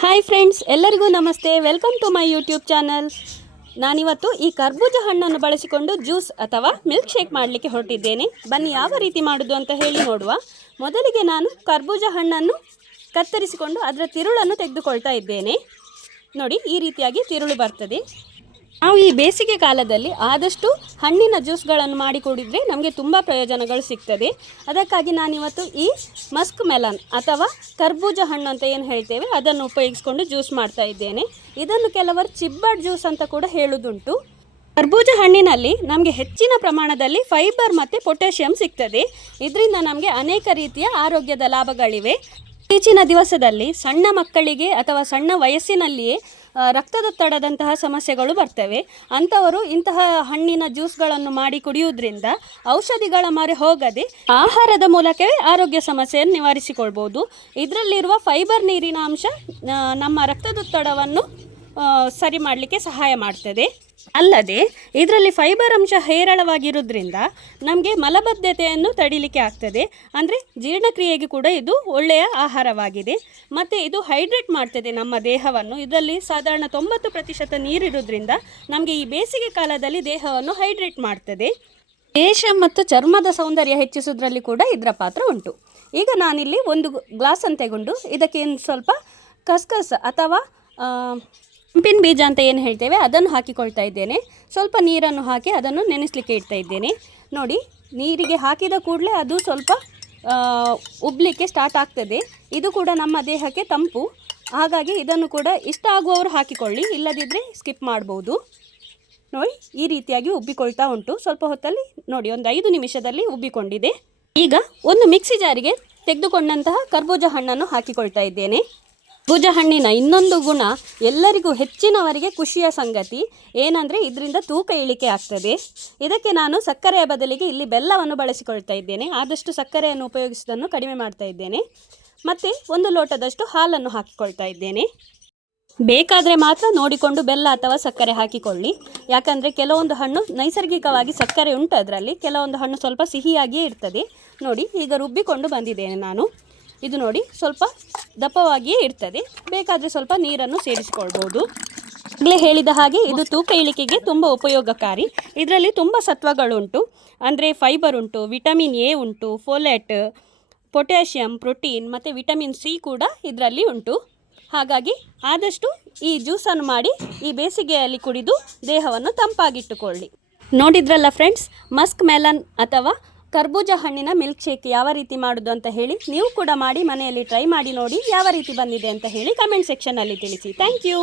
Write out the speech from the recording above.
Hi friends ಎಲ್ಲರಿಗೂ namaste. Welcome to my YouTube channel ನಾನಿವತ್ತು ಈ ಕರ್ಬೂಜ ಹಣ್ಣನ್ನು ಬಳಸಿಕೊಂಡು ಜ್ಯೂಸ್ ಅಥವಾ ಮಿಲ್ಕ್ ಶೇಕ್ ಮಾಡಲಿಕ್ಕೆ ಹೊರಟಿದ್ದೇನೆ. ಬನ್ನಿ, ಯಾವ ರೀತಿ ಮಾಡೋದು ಅಂತ ಹೇಳಿ ನೋಡುವ. ಮೊದಲಿಗೆ ನಾನು ಕರ್ಬೂಜ ಹಣ್ಣನ್ನು ಕತ್ತರಿಸಿಕೊಂಡು ಅದರ ತಿರುಳನ್ನು ತೆಗೆದುಕೊಳ್ತಾ ಇದ್ದೇನೆ. ನೋಡಿ, ಈ ರೀತಿಯಾಗಿ ತಿರುಳು ಬರ್ತದೆ. ನಾವು ಈ ಬೇಸಿಗೆ ಕಾಲದಲ್ಲಿ ಆದಷ್ಟು ಹಣ್ಣಿನ ಜ್ಯೂಸ್ಗಳನ್ನು ಮಾಡಿ ಕುಡಿದ್ರೆ ನಮಗೆ ತುಂಬ ಪ್ರಯೋಜನಗಳು ಸಿಗ್ತದೆ. ಅದಕ್ಕಾಗಿ ನಾನಿವತ್ತು ಈ ಮಸ್ಕ್ ಮೆಲನ್ ಅಥವಾ ಕರ್ಬೂಜ ಹಣ್ಣು ಅಂತ ಏನು ಹೇಳ್ತೇವೆ, ಅದನ್ನು ಉಪಯೋಗಿಸ್ಕೊಂಡು ಜ್ಯೂಸ್ ಮಾಡ್ತಾ ಇದ್ದೇನೆ. ಇದನ್ನು ಕೆಲವರು ಚಿಬ್ಬಡ್ ಜ್ಯೂಸ್ ಅಂತ ಕೂಡ ಹೇಳುವುದುಂಟು ಕರ್ಬೂಜ ಹಣ್ಣಿನಲ್ಲಿ ನಮಗೆ ಹೆಚ್ಚಿನ ಪ್ರಮಾಣದಲ್ಲಿ ಫೈಬರ್ ಮತ್ತು ಪೊಟ್ಯಾಷಿಯಂ ಸಿಗ್ತದೆ. ಇದರಿಂದ ನಮಗೆ ಅನೇಕ ರೀತಿಯ ಆರೋಗ್ಯದ ಲಾಭಗಳಿವೆ. ಇತ್ತೀಚಿನ ದಿವಸದಲ್ಲಿ ಸಣ್ಣ ಮಕ್ಕಳಿಗೆ ಅಥವಾ ಸಣ್ಣ ವಯಸ್ಸಿನಲ್ಲಿಯೇ ರಕ್ತದೊತ್ತಡದಂತಹ ಸಮಸ್ಯೆಗಳು ಬರ್ತವೆ. ಅಂಥವರು ಇಂತಹ ಹಣ್ಣಿನ ಜ್ಯೂಸ್ಗಳನ್ನು ಮಾಡಿ ಕುಡಿಯುವುದರಿಂದ ಔಷಧಿಗಳ ಮೊರೆ ಹೋಗದೆ ಆಹಾರದ ಮೂಲಕವೇ ಆರೋಗ್ಯ ಸಮಸ್ಯೆಯನ್ನು ನಿವಾರಿಸಿಕೊಳ್ಬೋದು. ಇದರಲ್ಲಿರುವ ಫೈಬರ್ ನೀರಿನ ಅಂಶ ನಮ್ಮ ರಕ್ತದೊತ್ತಡವನ್ನು ಸರಿ ಮಾಡಲಿಕ್ಕೆ ಸಹಾಯ ಮಾಡ್ತದೆ. ಅಲ್ಲದೆ, ಇದರಲ್ಲಿ ಫೈಬರ್ ಅಂಶ ಹೇರಳವಾಗಿರೋದ್ರಿಂದ ನಮಗೆ ಮಲಬದ್ಧತೆಯನ್ನು ತಡಿಲಿಕ್ಕೆ ಆಗ್ತದೆ. ಅಂದರೆ ಜೀರ್ಣಕ್ರಿಯೆಗೆ ಕೂಡ ಇದು ಒಳ್ಳೆಯ ಆಹಾರವಾಗಿದೆ. ಮತ್ತು ಇದು ಹೈಡ್ರೇಟ್ ಮಾಡ್ತದೆ ನಮ್ಮ ದೇಹವನ್ನು. ಇದರಲ್ಲಿ ಸಾಧಾರಣ ತೊಂಬತ್ತು ಪ್ರತಿಶತ ನೀರಿರೋದ್ರಿಂದ ನಮಗೆ ಈ ಬೇಸಿಗೆ ಕಾಲದಲ್ಲಿ ದೇಹವನ್ನು ಹೈಡ್ರೇಟ್ ಮಾಡ್ತದೆ. ಕೇಶ ಮತ್ತು ಚರ್ಮದ ಸೌಂದರ್ಯ ಹೆಚ್ಚಿಸೋದ್ರಲ್ಲಿ ಕೂಡ ಇದರ ಪಾತ್ರ ಉಂಟು. ಈಗ ನಾನಿಲ್ಲಿ ಒಂದು ಗ್ಲಾಸನ್ನು ತಗೊಂಡು ಇದಕ್ಕೆ ಸ್ವಲ್ಪ ಕಸ್ಕಸ್ ಅಥವಾ ಆ, ಕಂಪಿನ ಬೀಜ ಅಂತ ಏನು ಹೇಳ್ತೇವೆ ಅದನ್ನು ಹಾಕಿಕೊಳ್ತಾ ಇದ್ದೇನೆ. ಸ್ವಲ್ಪ ನೀರನ್ನು ಹಾಕಿ ಅದನ್ನು ನೆನೆಸಲಿಕ್ಕೆ ಇಡ್ತಾ ಇದ್ದೇನೆ. ನೋಡಿ ನೀರಿಗೆ ಹಾಕಿದ ಕೂಡಲೇ ಅದು ಸ್ವಲ್ಪ ಉಬ್ಲಿಕ್ಕೆ ಸ್ಟಾರ್ಟ್ ಆಗ್ತದೆ. ಇದು ಕೂಡ ನಮ್ಮ ದೇಹಕ್ಕೆ ತಂಪು. ಹಾಗಾಗಿ ಇದನ್ನು ಕೂಡ ಇಷ್ಟ ಆಗುವವರು ಹಾಕಿಕೊಳ್ಳಿ ಇಲ್ಲದಿದ್ದರೆ ಸ್ಕಿಪ್ ಮಾಡ್ಬೋದು. ನೋಡಿ ಈ ರೀತಿಯಾಗಿ ಉಬ್ಬಿಕೊಳ್ತಾ ಉಂಟು. ಸ್ವಲ್ಪ ಹೊತ್ತಲ್ಲಿ ನೋಡಿ ಒಂದು ಐದು ನಿಮಿಷದಲ್ಲಿ ಉಬ್ಬಿಕೊಂಡಿದೆ. ಈಗ ಒಂದು ಮಿಕ್ಸಿ ಜಾರಿಗೆ ತೆಗೆದುಕೊಂಡಂತಹ ಕರ್ಬೂಜ ಹಣ್ಣನ್ನು ಹಾಕಿಕೊಳ್ತಾ ಇದ್ದೇನೆ. ಕರ್ಬೂಜ ಹಣ್ಣಿನ ಇನ್ನೊಂದು ಗುಣ, ಎಲ್ಲರಿಗೂ ಹೆಚ್ಚಿನವರಿಗೆ ಖುಷಿಯ ಸಂಗತಿ. ಏನಂದರೆ, ಇದರಿಂದ ತೂಕ ಇಳಿಕೆ ಆಗ್ತದೆ. ಇದಕ್ಕೆ ನಾನು ಸಕ್ಕರೆಯ ಬದಲಿಗೆ ಇಲ್ಲಿ ಬೆಲ್ಲವನ್ನು ಬಳಸಿಕೊಳ್ತಾ ಇದ್ದೇನೆ. ಆದಷ್ಟು ಸಕ್ಕರೆಯನ್ನು ಉಪಯೋಗಿಸೋದನ್ನು ಕಡಿಮೆ ಮಾಡ್ತಾ ಇದ್ದೇನೆ. ಮತ್ತು ಒಂದು ಲೋಟದಷ್ಟು ಹಾಲನ್ನು ಹಾಕಿಕೊಳ್ತಾ ಇದ್ದೇನೆ. ಬೇಕಾದರೆ ಮಾತ್ರ ನೋಡಿಕೊಂಡು ಬೆಲ್ಲ ಅಥವಾ ಸಕ್ಕರೆ ಹಾಕಿಕೊಳ್ಳಿ. ಯಾಕಂದರೆ, ಕೆಲವೊಂದು ಹಣ್ಣು ನೈಸರ್ಗಿಕವಾಗಿ ಸಕ್ಕರೆ ಉಂಟು ಅದರಲ್ಲಿ. ಕೆಲವೊಂದು ಹಣ್ಣು ಸ್ವಲ್ಪ ಸಿಹಿಯಾಗಿಯೇ ಇರ್ತದೆ. ನೋಡಿ, ಈಗ ರುಬ್ಬಿಕೊಂಡು ಬಂದಿದ್ದೇನೆ ನಾನು. ಇದು ನೋಡಿ, ಸ್ವಲ್ಪ ದಪ್ಪವಾಗಿಯೇ ಇರ್ತದೆ. ಬೇಕಾದರೆ ಸ್ವಲ್ಪ ನೀರನ್ನು ಸೇರಿಸಿಕೊಳ್ಬೋದು ಈಗಲೇ ಹೇಳಿದ ಹಾಗೆ ಇದು ತೂಕ ಇಳಿಕೆಗೆ ತುಂಬ ಉಪಯೋಗಕಾರಿ. ಇದರಲ್ಲಿ ತುಂಬ ಸತ್ವಗಳುಂಟು. ಅಂದರೆ ಫೈಬರ್ ಉಂಟು ವಿಟಮಿನ್ ಎ ಉಂಟು ಫೋಲೆಟ್ ಪೊಟ್ಯಾಷಿಯಂ ಪ್ರೋಟೀನ್ ಮತ್ತು ವಿಟಮಿನ್ ಸಿ ಕೂಡ ಇದರಲ್ಲಿ ಉಂಟು. ಹಾಗಾಗಿ ಆದಷ್ಟು ಈ ಜ್ಯೂಸನ್ನು ಮಾಡಿ ಈ ಬೇಸಿಗೆಯಲ್ಲಿ ಕುಡಿದು ದೇಹವನ್ನು ತಂಪಾಗಿಟ್ಟುಕೊಳ್ಳಿ. ನೋಡಿದ್ರಲ್ಲ ಫ್ರೆಂಡ್ಸ್ ಮಸ್ಕ್ ಮೆಲನ್ ಅಥವಾ ಕರ್ಬೂಜ ಹಣ್ಣಿನ ಮಿಲ್ಕ್ ಶೇಕ್ ಯಾವ ರೀತಿ ಮಾಡೋದು ಅಂತ ಹೇಳಿ ನೀವು ಕೂಡ ಮಾಡಿ ಮನೆಯಲ್ಲಿ ಟ್ರೈ ಮಾಡಿ ನೋಡಿ ಯಾವ ರೀತಿ ಬಂದಿದೆ ಅಂತ ಹೇಳಿ ಕಮೆಂಟ್ ಸೆಕ್ಷನಲ್ಲಿ ತಿಳಿಸಿ. Thank you